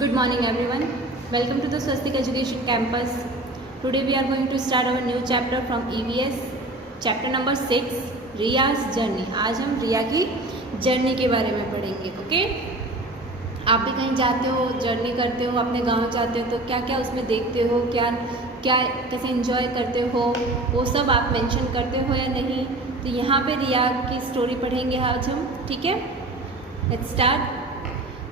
Good morning everyone. Welcome to the Swastik Education Campus. Today we are going to start our new chapter from EVS. Chapter number 6 Riya's journey. आज हम रिया की journey के बारे में पढ़ेंगे. Okay आप भी कहीं जाते हो, जर्नी करते हो, अपने गांव जाते हो तो क्या क्या उसमें देखते हो, क्या क्या कैसे एंजॉय करते हो, वो सब आप मेंशन करते हो या नहीं. तो यहाँ पे रिया की स्टोरी पढ़ेंगे आज हम. ठीक है, let's start.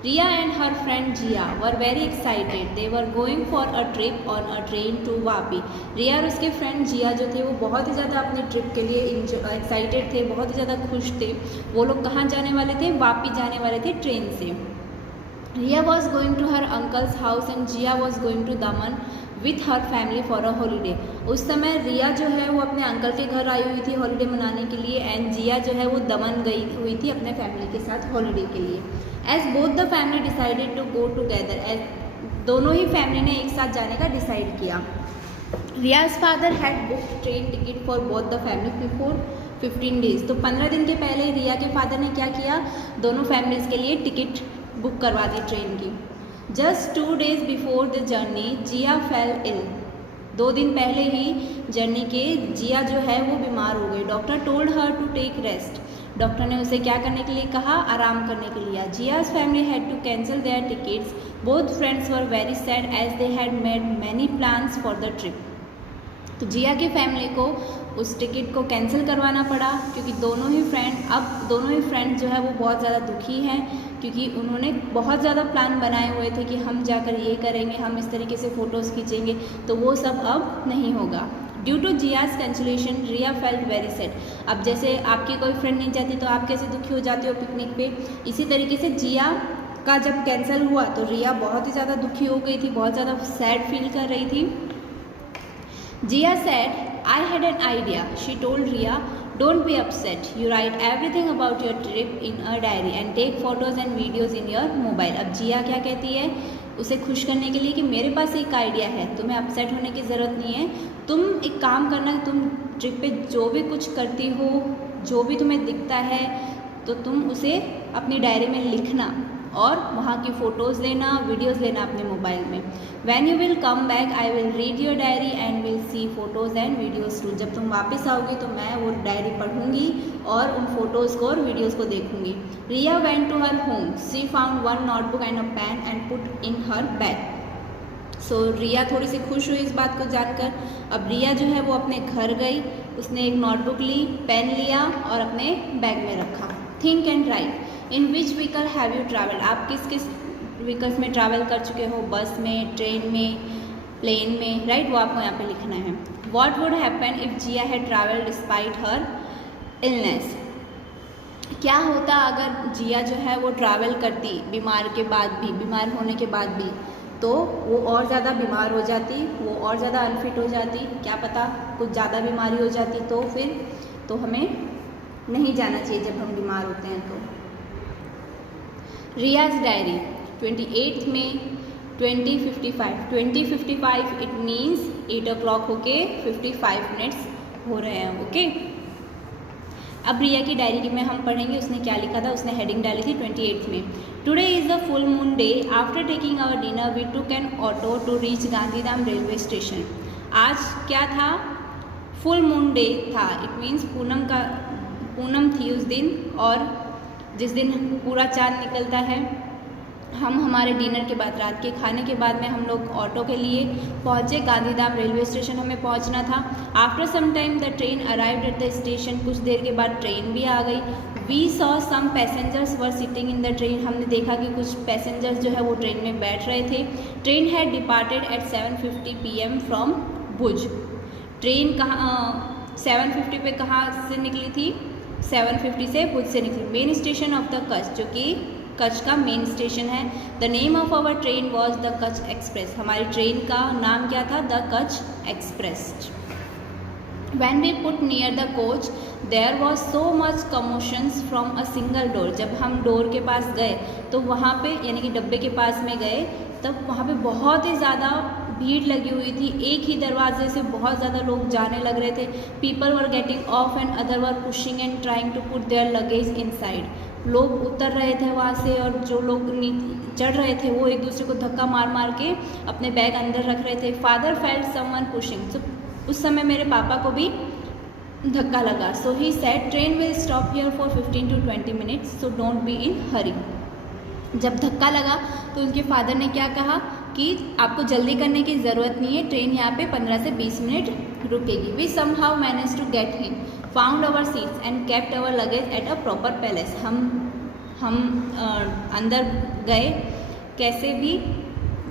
Riya and her friend Jia were very excited. They were going for a trip on a train to Vapi. रिया और उसके फ्रेंड जिया जो थे वो बहुत ही ज़्यादा अपने ट्रिप के लिए एक्साइटेड थे, बहुत ही ज़्यादा खुश थे. वो लोग कहाँ जाने वाले थे? वापी जाने वाले थे ट्रेन से. Riya was going to her uncle's house and Jiya was going to Daman with her family for a holiday. उस समय रिया जो है वो अपने अंकल के घर आई हुई थी हॉलीडे मनाने के लिए, एंड जिया जो है वो दमन गई हुई थी अपने फैमिली के साथ हॉलीडे के लिए. As both the family decided to go together, as दोनों ही फैमिली ने एक साथ जाने का डिसाइड किया. Riya's father had book train ticket for both the family before 15 days. तो 15 दिन के पहले रिया के फादर ने क्या किया, दोनों फैमिलीज़ के लिए टिकट बुक करवा दी ट्रेन की. Just 2 days before the journey Jiya fell ill. 2 दिन पहले ही जर्नी के जिया जो है वो बीमार हो गई. Doctor told her to take rest. Doctor ने उसे क्या करने के लिए कहा, आराम करने के लिए. Jiya's family had to cancel their tickets. Both friends were very sad as they had made many plans for the trip. तो जिया की फैमिली को उस टिकट को कैंसिल करवाना पड़ा क्योंकि दोनों ही फ्रेंड जो है वो बहुत ज़्यादा दुखी हैं, क्योंकि उन्होंने बहुत ज़्यादा प्लान बनाए हुए थे कि हम जाकर ये करेंगे, हम इस तरीके से फ़ोटोज़ खींचेंगे, तो वो सब अब नहीं होगा. Due to Jiya's cancellation Riya felt very sad. अब जैसे आपकी कोई फ्रेंड नहीं जाती तो आप कैसे दुखी हो जाते हो पिकनिक पे, इसी तरीके से जिया का जब कैंसिल हुआ तो रिया बहुत ही ज़्यादा दुखी हो गई थी, बहुत ज़्यादा सैड फील कर रही थी. जिया said, I had an idea. She told Riya, don't be upset. You write everything about your trip in a diary and take photos and videos in your mobile. अब जिया क्या कहती है उसे खुश करने के लिए कि मेरे पास एक आइडिया है, तुम्हें अपसेट होने की ज़रूरत नहीं है. तुम एक काम करना, तुम ट्रिप पे जो भी कुछ करती हो, जो भी तुम्हें दिखता है, तो तुम उसे अपनी डायरी में लिखना और वहाँ की फ़ोटोज़ लेना, वीडियोज़ लेना अपने मोबाइल में. When you will come back I will read your diary and will see photos and videos too. जब तुम वापस आओगी तो मैं वो डायरी पढ़ूँगी और उन फोटोज़ को और वीडियोज़ को देखूँगी. Riya went to her home. She found one notebook and a pen and put in her bag. So Riya थोड़ी सी खुश हुई इस बात को जानकर. अब रिया जो है वो अपने घर गई, उसने एक नोटबुक ली, पेन लिया और अपने बैग में रखा. Think and right. In which vehicle have you travel. आप किस किस व्हीकल्स में ट्रैवल कर चुके हो, बस में, ट्रेन में, प्लेन में, राइट, वो आपको यहाँ पे लिखना है. What would happen if Jiya had travel despite her illness. क्या होता अगर जिया जो है वो ट्रैवल करती बीमार होने के बाद भी, तो वो और ज़्यादा बीमार हो जाती, वो और ज़्यादा अनफिट हो जाती, क्या पता कुछ ज़्यादा बीमारी हो जाती, तो फिर तो हमें नहीं जाना चाहिए जब हम बीमार होते हैं. तो रियाज डायरी 28 मई 2055 इट मीन्स 8 o'clock होके 55 मिनट्स हो रहे हैं. ओके, अब रिया की डायरी में हम पढ़ेंगे उसने क्या लिखा था. उसने हेडिंग डाली थी 28 में. Today is the full moon day. After taking our dinner we took an auto to reach Gandhidham railway station. आज क्या था, फुल मून डे था. इट मीन्स पूनम थी उस दिन, और जिस दिन पूरा चाँद निकलता है. हम हमारे डिनर के बाद, रात के खाने के बाद में हम लोग ऑटो के लिए पहुँचे गांधीधाम रेलवे स्टेशन. हमें पहुँचना था. After some time the train arrived at the station. कुछ देर के बाद ट्रेन भी आ गई. We saw some passengers were sitting in the train. हमने देखा कि कुछ पैसेंजर्स जो है वो ट्रेन में बैठ रहे थे. Train had departed at 7:50 PM from Bhuj. Train कहाँ 7:50 पे कहाँ से निकली थी, 7:50 से भुज से निकली. Main station of the Kutch, जो कि कच्छ का मेन स्टेशन है. The name of our train was the Kutch Express. हमारी ट्रेन का नाम क्या था, the Kutch Express. When we put near the coach there was so much commotions from a single door. जब हम डोर के पास गए तो वहाँ पे, यानी कि डब्बे के पास में गए, तब वहाँ पे बहुत ही ज़्यादा भीड़ लगी हुई थी, एक ही दरवाजे से बहुत ज़्यादा लोग जाने लग रहे थे। People were getting off and other were pushing and trying to put their luggage inside. लोग उतर रहे थे वहाँ से और जो लोग चढ़ रहे थे वो एक दूसरे को धक्का मार मार के अपने बैग अंदर रख रहे थे। फादर फेल्ट समवन पुशिंग, तो उस समय मेरे पापा को भी धक्का लगा। So he said train will stop here for 15 to 20 minutes, so don't be in hurry. जब धक्का लगा तो उनके फादर ने क्या कहा कि आपको जल्दी करने की ज़रूरत नहीं है, ट्रेन यहाँ पे 15 से 20 मिनट रुकेगी। We somehow manage to get him, found our seats and kept our luggage at a proper palace. हम अंदर गए कैसे भी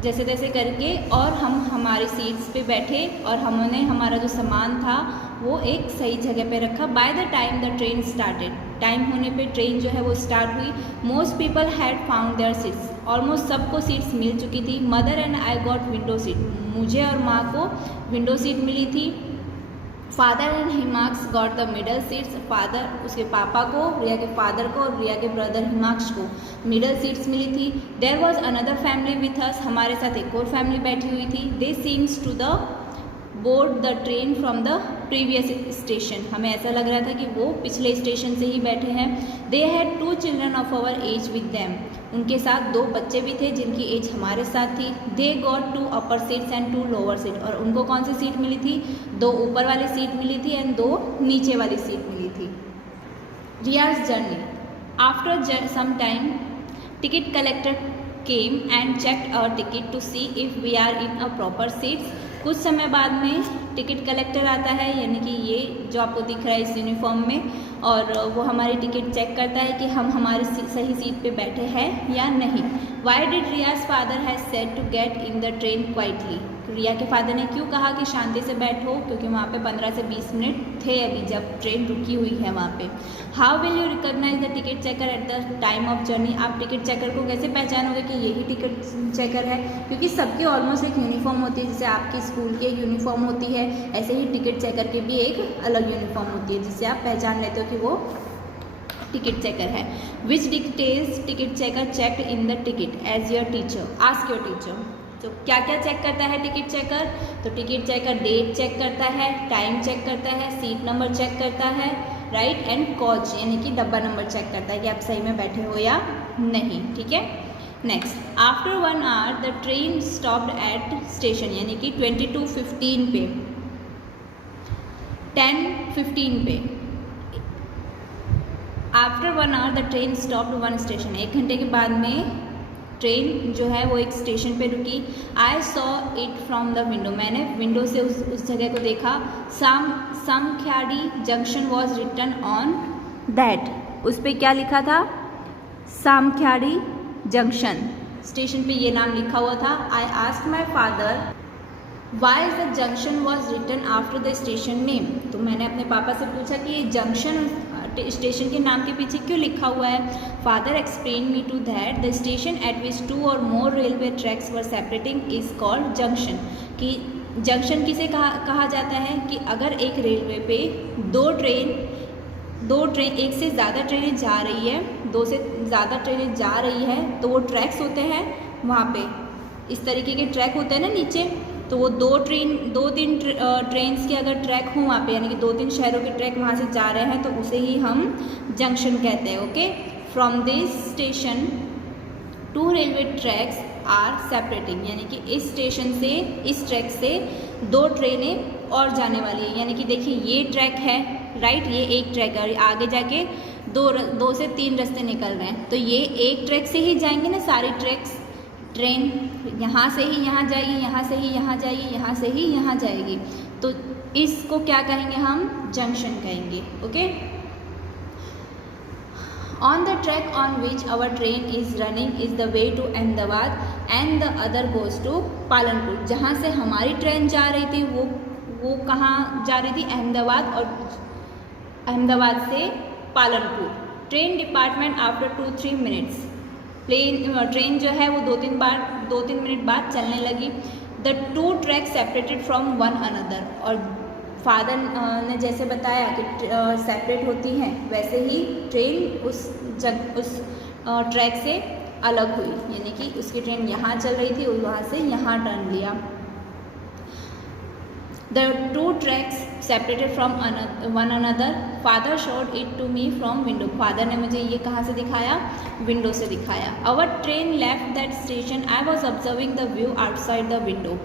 जैसे तैसे करके और हम हमारी सीट्स पे बैठे और हमने हमारा जो सामान था वो एक सही जगह पे रखा। By the time the train started, time होने पे ट्रेन जो है वो स्टार्ट हुई। Most people had found their seats, almost सबको सीट्स मिल चुकी थी। Mother and I got window seat, मुझे और माँ को विंडो सीट मिली थी। फादर एंड हिमाक्स got the middle seats, father उसके पापा को, रिया के फादर को और रिया के ब्रदर हिमाक्स को मिडल सीट्स मिली थी। There was another family with us, हमारे साथ एक और फैमिली बैठी हुई थी। They seems to the board the train from the previous station, हमें ऐसा लग रहा था कि वो पिछले स्टेशन से ही बैठे हैं। They had 2 children of our age with them, उनके साथ 2 बच्चे भी थे जिनकी एज हमारे साथ थी। They got 2 upper seats and 2 lower seat, और उनको कौन सी सीट मिली थी? 2 ऊपर वाली सीट मिली थी एंड 2 नीचे वाली सीट मिली थी। Riya's journey, after some time ticket collector came and checked our ticket to see if we are in a proper seats. कुछ समय बाद में टिकट कलेक्टर आता है, यानी कि ये जो आपको दिख रहा है इस यूनिफॉर्म में, और वो हमारी टिकट चेक करता है कि हम हमारी सही सीट पे बैठे हैं या नहीं। Why did Riya's father has said to get in the train quietly, Riya के फादर ने क्यों कहा कि शांति से बैठो, क्योंकि वहाँ पे 15 से 20 मिनट थे अभी जब ट्रेन रुकी हुई है वहाँ पे। How will you recognize the ticket checker at the time of journey, आप टिकट चेकर को कैसे पहचानोगे कि यही टिकट चेकर है? क्योंकि सबकी ऑलमोस्ट एक यूनिफॉर्म होती है, जैसे आपकी स्कूल की एक यूनिफॉर्म होती है, ऐसे ही टिकट चेकर की भी एक अलग यूनिफॉर्म होती है जिससे आप पहचान लेते हो कि वो टिकट चेकर है। Which details ticket checker checked in the ticket as your teacher, ask your teacher. तो क्या क्या चेक करता है टिकट चेकर? तो टिकट चेकर डेट चेक करता है, टाइम चेक करता है, सीट नंबर चेक करता है, राइट, एंड कोच यानी कि डब्बा नंबर चेक करता है कि आप सही में बैठे हो या नहीं, ठीक है। Next, after 1 hour the train stopped at station, यानी कि 22:15 पे, 10:15 पे। After 1 hour the train stopped 1 station, 1 घंटे के बाद में ट्रेन जो है वो एक स्टेशन पे रुकी। I saw it from the window, मैंने विंडो से उस जगह को देखा। Samakhiali junction was written on that, उस पर क्या लिखा था? सामख्याड़ी जंक्शन, स्टेशन पे ये नाम लिखा हुआ था। I asked my father why the junction was written after the station name, तो मैंने अपने पापा से पूछा कि ये जंक्शन स्टेशन के नाम के पीछे क्यों लिखा हुआ है? Father explain me to that the station at which 2 or more railway tracks were separating is called junction, कि जंक्शन किसे कहा जाता है कि अगर एक रेलवे पे दो ट्रेन एक से ज़्यादा ट्रेनें जा रही है, 2 से ज़्यादा ट्रेनें जा रही है तो वो ट्रैक्स होते हैं, वहाँ पे इस तरीके के ट्रैक होते हैं ना नीचे, तो वो 2-3 ट्रेन्स के अगर ट्रैक हों वहाँ पे, यानी कि 2-3 शहरों के ट्रैक वहाँ से जा रहे हैं तो उसे ही हम जंक्शन कहते हैं। Okay, from this station 2 railway tracks are separating, यानी कि इस स्टेशन से, इस ट्रैक से 2 ट्रेनें और जाने वाली है, यानी कि देखिए ये ट्रैक है, राइट, ये एक ट्रैक है और आगे जाके 2 से 3 रास्ते निकल रहे हैं, तो ये एक ट्रैक से ही जाएंगे ना सारी ट्रेन, यहाँ से ही यहाँ जाएगी, यहाँ से ही यहाँ जाएगी, यहाँ से ही यहाँ जाएगी, तो इसको क्या कहेंगे हम? जंक्शन कहेंगे। Okay, on the track on which our train is running is the way to Ahmedabad and the other goes to Palanpur, जहाँ से हमारी ट्रेन जा रही थी वो कहाँ जा रही थी? अहमदाबाद, और अहमदाबाद से Palanpur. Train department after 2-3 minutes, train जो है वो 2-3 मिनट बाद चलने लगी। The 2 track separated from one another, और फादर ने जैसे बताया कि सेपरेट होती हैं, वैसे ही ट्रेन उस ट्रैक से अलग हुई, यानी कि उसकी ट्रेन यहाँ चल रही थी और वहाँ से यहाँ टर्न लिया। The two tracks separated from one another. Father showed it to me from window. Father ने मुझे ये कहाँ से दिखाया? विंडो से दिखाया. Our train left that station. I was observing the view outside the window.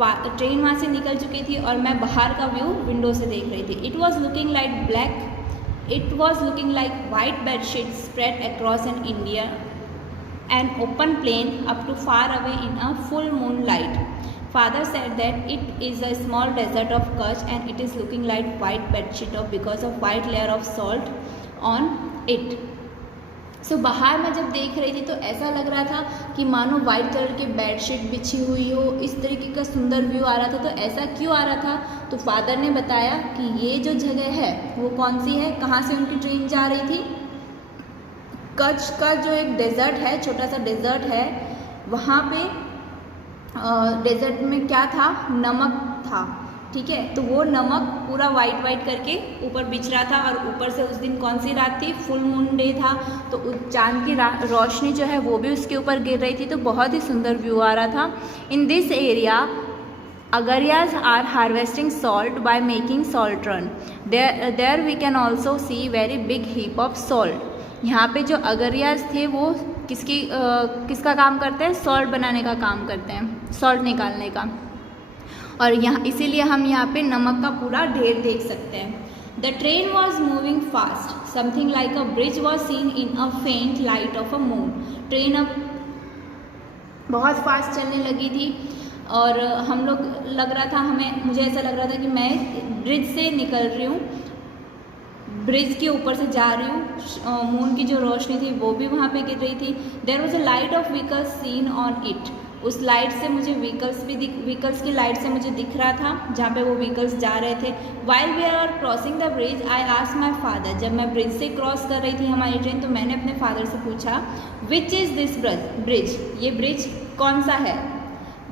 Train वहाँ से निकल चुकी थी और मैं बाहर का व्यू विंडो से देख रही थी. It was looking like black. It was looking like white bed sheets spread across an open plain up to far away in a full moonlight. Father said that it is a small desert of Kutch and it is looking like white bedsheet because of white layer of salt on it. So बाहर मैं जब देख रही थी तो ऐसा लग रहा था कि मानो वाइट कलर की बेडशीट बिछी हुई हो, इस तरीके का सुंदर व्यू आ रहा था. तो ऐसा क्यों आ रहा था? तो फादर ने बताया कि ये जो जगह है वो कौन सी है, कहाँ से उनकी ट्रेन जा रही थी. कच्छ का जो एक डेजर्ट है, छोटा सा डेजर्ट है, वहाँ पे डेजर्ट में क्या था? नमक था. ठीक है, तो वो नमक पूरा वाइट वाइट करके ऊपर बिछ रहा था. और ऊपर से उस दिन कौन सी रात थी? फुल मून डे था. तो चांद की रोशनी जो है वो भी उसके ऊपर गिर रही थी. तो बहुत ही सुंदर व्यू आ रहा था. In this area Agarias are harvesting salt by making salt run. There we can also see very big heap of salt. यहाँ पे जो अगरियाज थे वो किसका काम करते हैं? सॉल्ट बनाने का काम करते हैं, सॉल्ट निकालने का. और यहाँ इसीलिए हम यहाँ पे नमक का पूरा ढेर देख सकते हैं. The train was moving fast. Something like a bridge was seen in a faint light of a moon. Train अब बहुत फास्ट चलने लगी थी और हम लोग मुझे ऐसा लग रहा था कि मैं ब्रिज से निकल रही हूँ, ब्रिज के ऊपर से जा रही हूँ. मून की जो रोशनी थी वो भी वहाँ पे गिर रही थी. There was a light of vehicles seen on it. उस लाइट से मुझे व्हीकल्स की लाइट से मुझे दिख रहा था जहाँ पे वो व्हीकल्स जा रहे थे. While we are crossing the bridge I asked my father. जब मैं ब्रिज से क्रॉस कर रही थी हमारी ट्रेन, तो मैंने अपने फादर से पूछा, विच इज़ दिस ब्रिज? ये ब्रिज कौन सा है?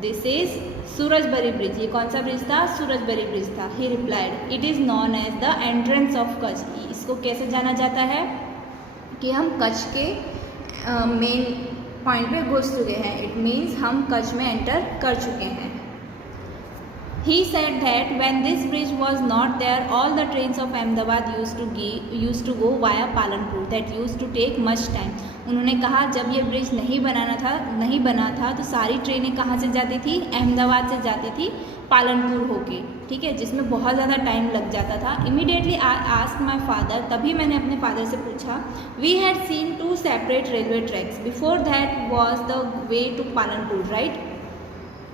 This is Surajbari bridge. ये कौन सा ब्रिज था? सूरजबरी ब्रिज था. He replied, it is known as the entrance of Kutch. इसको कैसे जाना जाता है? कि हम कच्छ के मेन पॉइंट पे घुस चुके हैं. इट मीन्स हम कच्छ में एंटर कर चुके हैं. He said that when this bridge was not there, all the trains of Ahmedabad used to go via Palanpur. That used to take much time. उन्होंने कहा जब ये ब्रिज नहीं बना था तो सारी ट्रेनें कहाँ से जाती थी? अहमदाबाद से जाती थी पालनपुर होके. ठीक है, जिसमें बहुत ज़्यादा टाइम लग जाता था. Immediately I asked my father. तभी मैंने अपने फादर से पूछा, we had seen 2 separate railway tracks. Before that was the way to Palanpur, right?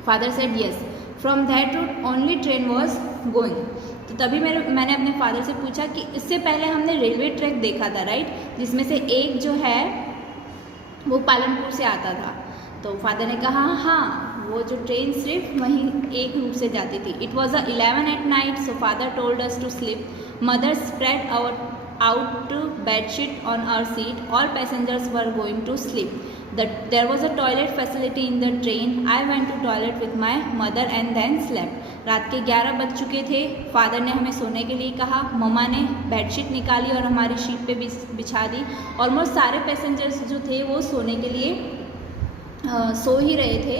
Father said yes. From that route only train was going. तो तभी मैंने अपने फादर से पूछा कि इससे पहले हमने रेलवे ट्रैक देखा था, राइट? जिसमें से एक जो है वो पालनपुर से आता था. तो फादर ने कहा हाँ, वो जो ट्रेन सिर्फ वहीं एक रूट से जाती थी. It was 11 at night, so father told us to sleep. Mother spread out bedsheet on our seat. All passengers were going to sleep. There was a toilet facility in the train. I went to toilet with my mother and then slept. रात के 11 बज चुके थे. Father ने हमें सोने के लिए कहा. मम्मा ने बेडशीट निकाली और हमारी शीट पे बिछा दी. ऑलमोस्ट सारे पैसेंजर्स जो थे वो सोने के लिए सो ही रहे थे.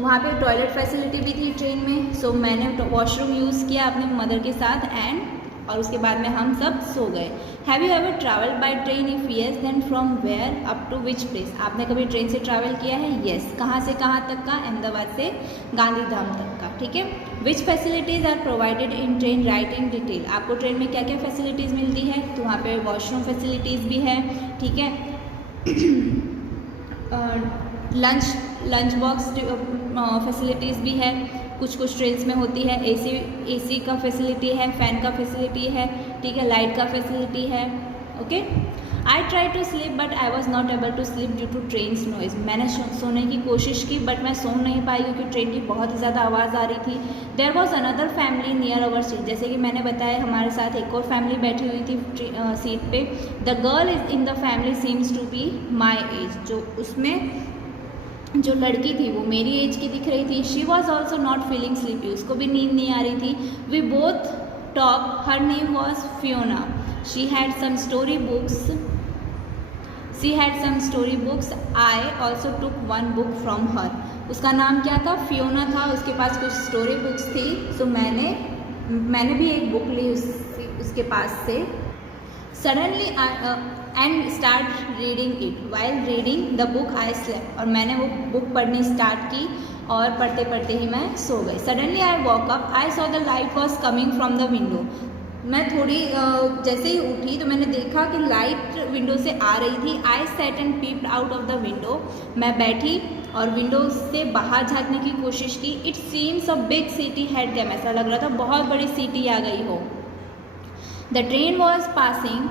वहाँ पे टॉयलेट फैसिलिटी भी थी ट्रेन में. सो मैंने वॉशरूम यूज़ किया अपने मदर के साथ और उसके बाद में हम सब सो गए. Have you ever travelled by train? If yes then from where up to which place? आपने कभी ट्रेन से ट्रैवल किया है? येस. कहाँ से कहाँ तक का? अहमदाबाद से गांधीधाम तक का. ठीक है. Which facilities are provided in train? Right in detail. आपको ट्रेन में क्या क्या फैसिलिटीज़ मिलती है? तो वहाँ पे वॉशरूम फैसिलिटीज़ भी है. ठीक है. लंच बॉक्स फैसिलिटीज़ भी है. कुछ ट्रेन्स में होती है. एसी का फैसिलिटी है, फ़ैन का फैसिलिटी है. ठीक है. लाइट का फैसिलिटी है. Okay. I try to sleep but I was not able to sleep due to trains noise. मैंने सोने की कोशिश की बट मैं सो नहीं पाई क्योंकि ट्रेन की बहुत ही ज़्यादा आवाज़ आ रही थी. There was another family near our seat. जैसे कि मैंने बताया हमारे साथ एक और फैमिली बैठी हुई थी सीट पे. The girl is in the family seems to be my age. जो उसमें जो लड़की थी वो मेरी एज की दिख रही थी. She was also not feeling sleepy. उसको भी नींद नहीं आ रही थी. We both talk. Her name was Fiona. She had some story books she had some story books, I also took one book from her. उसका नाम क्या था? फियोना था, उसके पास कुछ स्टोरी बुक्स थी, सो मैंने भी एक बुक ली उसके पास से। Suddenly and start reading it, while reading the book I slept, और मैंने वो बुक पढ़नी स्टार्ट की और पढ़ते पढ़ते ही मैं सो गई। Suddenly I walk up, I saw the light was coming from the window. मैं थोड़ी जैसे ही उठी तो मैंने देखा कि लाइट विंडो से आ रही थी। I sat and peeped out of the window, मैं बैठी और विंडो से बाहर झाँकने की कोशिश की। It seems a big city had come, ऐसा लग रहा था बहुत बड़ी सिटी आ गई हो। The train was passing,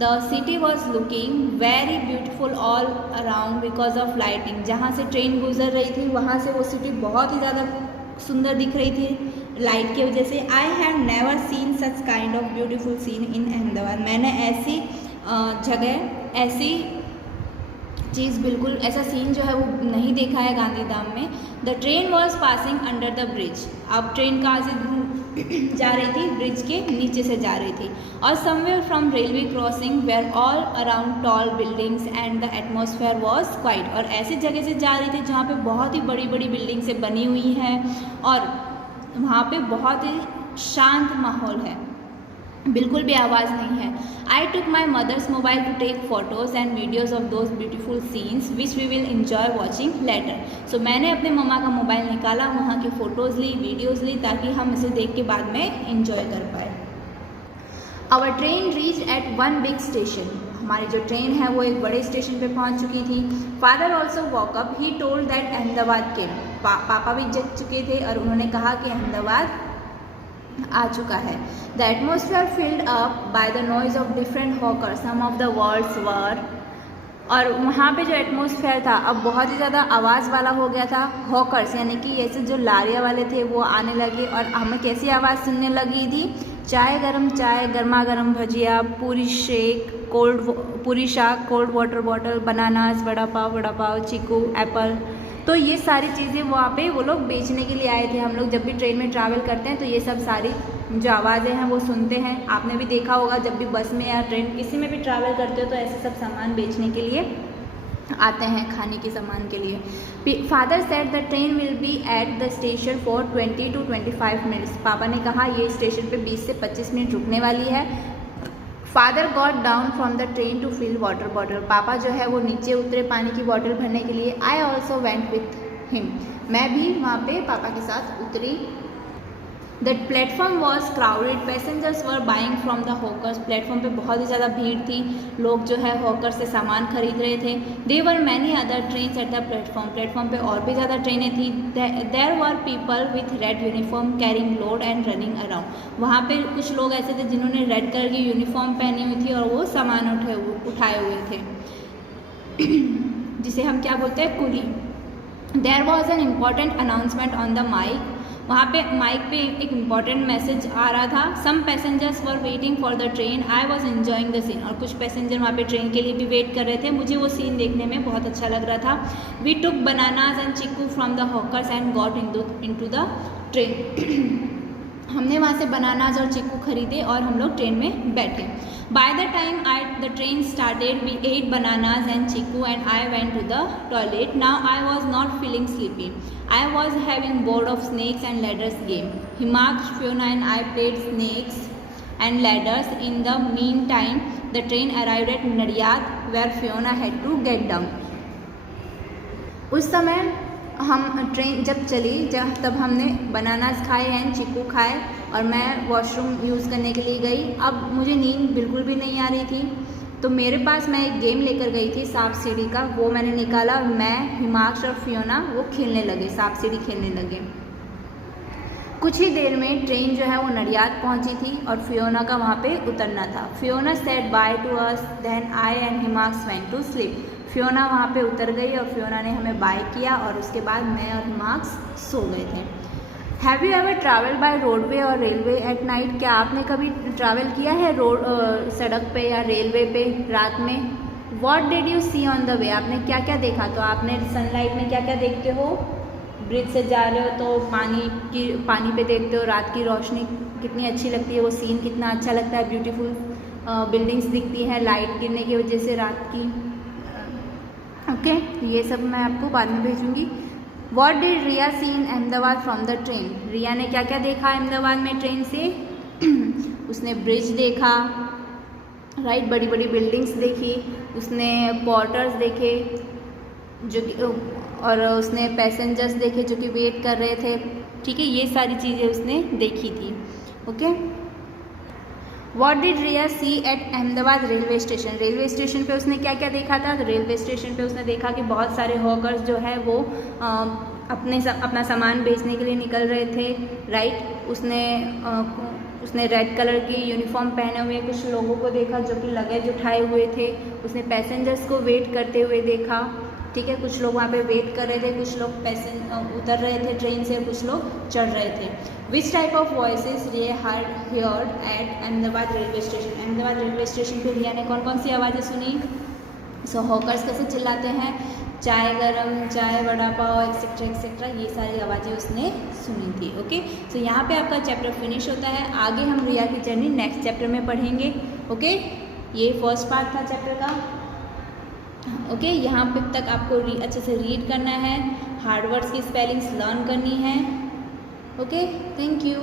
the city was looking very beautiful all around because of lighting. जहाँ से ट्रेन गुजर रही थी वहाँ से वो सिटी बहुत ही ज़्यादा सुंदर दिख रही थी लाइट की वजह से। I have never seen such kind of beautiful seen in Ahmedabad, मैंने ऐसी जगह, ऐसी चीज़, बिल्कुल ऐसा सीन जो है वो नहीं देखा है गांधीधाम में। The train was passing under the bridge, अब ट्रेन कहाँ से जा रही थी? ब्रिज के नीचे से जा रही थी। और somewhere from railway crossing where all around tall buildings and the atmosphere was quiet, और ऐसी जगह से जा रही थी जहाँ पे बहुत ही बड़ी बड़ी बिल्डिंग से बनी हुई हैं और वहाँ पे बहुत ही शांत माहौल है, बिल्कुल भी आवाज़ नहीं है। I took my mother's mobile to take photos and videos of those beautiful scenes which we will enjoy watching later. So मैंने अपने मम्मा का मोबाइल निकाला, वहाँ की फ़ोटोज़ ली, वीडियोज़ ली, ताकि हम इसे देख के बाद में इन्जॉय कर पाए। Our train reach at one big station, हमारी जो ट्रेन है वो एक बड़े स्टेशन पे पहुँच चुकी थी। Father also woke up, he told that Ahmedabad came, पापा भी जग चुके थे और उन्होंने कहा कि अहमदाबाद आ चुका है। The atmosphere filled up by the noise of different hawkers, some of the words were, और वहाँ पे जो एटमोसफियर था अब बहुत ही ज़्यादा आवाज़ वाला हो गया था। हॉकर्स यानी कि ऐसे जो लारिया वाले थे वो आने लगे और हमें कैसी आवाज़ सुनने लगी थी? चाय गरम चाय, गर्मा गर्म भजिया, पूरी shaak, puri shaak, cold water bottle, bananas, vada pav, chikoo, apple. तो ये सारी चीज़ें वहाँ पे वो लोग बेचने के लिए आए थे। हम लोग जब भी ट्रेन में ट्रैवल करते हैं तो ये सब सारी जो आवाज़ें हैं वो सुनते हैं। आपने भी देखा होगा जब भी बस में या ट्रेन किसी में भी ट्रैवल करते हो तो ऐसे सब सामान बेचने के लिए आते हैं, खाने के सामान के लिए। Father said the train will be eight the station for 20 to 25 minutes, पापा ने कहा ये स्टेशन पे 20 से 25 मिनट रुकने वाली है। Father got down from the train to fill water bottle, पापा जो है वो नीचे उतरे पानी की बॉटल भरने के लिए। I also went with him, मैं भी वहाँ पे पापा के साथ उतरी। The platform was crowded, passengers were buying from the hawkers, platform पे बहुत ही ज़्यादा भीड़ थी, लोग जो है हॉकर से सामान खरीद रहे थे। They were many other trains at the platform पे और भी ज़्यादा ट्रेनें थी। There were people with red uniform carrying load and running around, वहाँ पे कुछ लोग ऐसे थे जिन्होंने रेड कलर की यूनिफॉर्म पहनी हुई थी और वो सामान उठाए हुए थे जिसे हम क्या बोलते हैं, coolie. There was an important announcement on the mic, वहाँ पे माइक पे एक इम्पॉर्टेंट मैसेज आ रहा था। Some passengers were waiting for the train, I was enjoying the scene, और कुछ पैसेंजर वहाँ पे ट्रेन के लिए भी वेट कर रहे थे, मुझे वो सीन देखने में बहुत अच्छा लग रहा था। We took bananas and chikoo from the hawkers and got into the train, हमने वहाँ से बनानाज और चिक्कू खरीदे और हम लोग ट्रेन में बैठे। By the time the train started we ate bananas and chikoo and I went to the toilet. Now I was not feeling sleepy, I was having bored of snakes and ladders game. Himaksh, Fiona and I played snakes and ladders. In the meantime, the train arrived at Naryat where Fiona had to get down. उस समय हम train जब चली तब हमने bananas खाए हैं, चिक्कू खाए और मैं वॉशरूम यूज़ करने के लिए गई। अब मुझे नींद बिल्कुल भी नहीं आ रही थी तो मेरे पास मैं एक गेम लेकर गई थी सांप सीढ़ी का, वो मैंने निकाला और मैं, हिमाक्ष और फियोना वो खेलने लगे, सांप सीढ़ी खेलने लगे। कुछ ही देर में ट्रेन जो है वो नडियाद पहुंची थी और फियोना का वहाँ पे उतरना था। Fiona said bye to us, then I and Himax went to sleep. Fiona वहाँ पे उतर गई और फियोना ने हमें बाय किया और उसके बाद मैं और हिमाक्स सो गए थे। Have you ever travel by roadway और रेलवे एट नाइट, क्या आपने कभी ट्रैवल किया है सड़क पे या रेलवे पे रात में? What did you see on the way, आपने क्या क्या देखा? तो आपने सनलाइट में क्या क्या देखते हो? ब्रिज से जा रहे हो तो पानी पे देखते हो, रात की रोशनी कितनी अच्छी लगती है, वो सीन कितना अच्छा लगता है, ब्यूटीफुल बिल्डिंग्स दिखती हैं लाइट गिरने की वजह से रात की। ओके, ये सब मैं आपको बाद में भेजूँगी। What did Riya see in Ahmedabad from the train? Riya ने क्या क्या देखा अहमदाबाद में ट्रेन से? उसने ब्रिज देखा, राइट, बड़ी बड़ी बिल्डिंग्स देखी, उसने पोर्टर्स देखे जो कि, और उसने पैसेंजर्स देखे जो कि वेट कर रहे थे, ठीक है, ये सारी चीज़ें उसने देखी थी। Okay, what did Riya see at Ahmedabad railway station? Railway station पे उसने क्या क्या देखा था? तो रेलवे स्टेशन पे उसने देखा कि बहुत सारे हॉकर्स जो है वो अपना सामान बेचने के लिए निकल रहे थे, राइट। उसने रेड कलर की यूनिफॉर्म पहने हुए कुछ लोगों को देखा जो कि लगेज उठाए हुए थे। उसने पैसेंजर्स को वेट करते हुए देखा, ठीक है, कुछ लोग वहाँ पे वेट कर रहे थे, कुछ लोग उतर रहे थे ट्रेन से, कुछ लोग चढ़ रहे थे। Which type of voices Riya heard at Ahmedabad railway station? Ahmedabad railway station पे रिया ने कौन कौन सी आवाज़ें सुनी? सो हॉकर्स कैसे चिल्लाते हैं, चाय गरम, चाय वड़ा पाव, एक्सेट्रा एक्सेट्रा, ये सारी आवाज़ें उसने सुनी थी। ओके, सो यहाँ पे आपका चैप्टर फिनिश होता है। आगे हम रिया की जर्नी नेक्स्ट चैप्टर में पढ़ेंगे। ओके, ये फर्स्ट पार्ट था चैप्टर का। ओके, यहाँ पे तक आपको अच्छे से रीड करना है, हार्ड वर्ड्स की स्पेलिंग्स लर्न करनी है। Okay, thank you.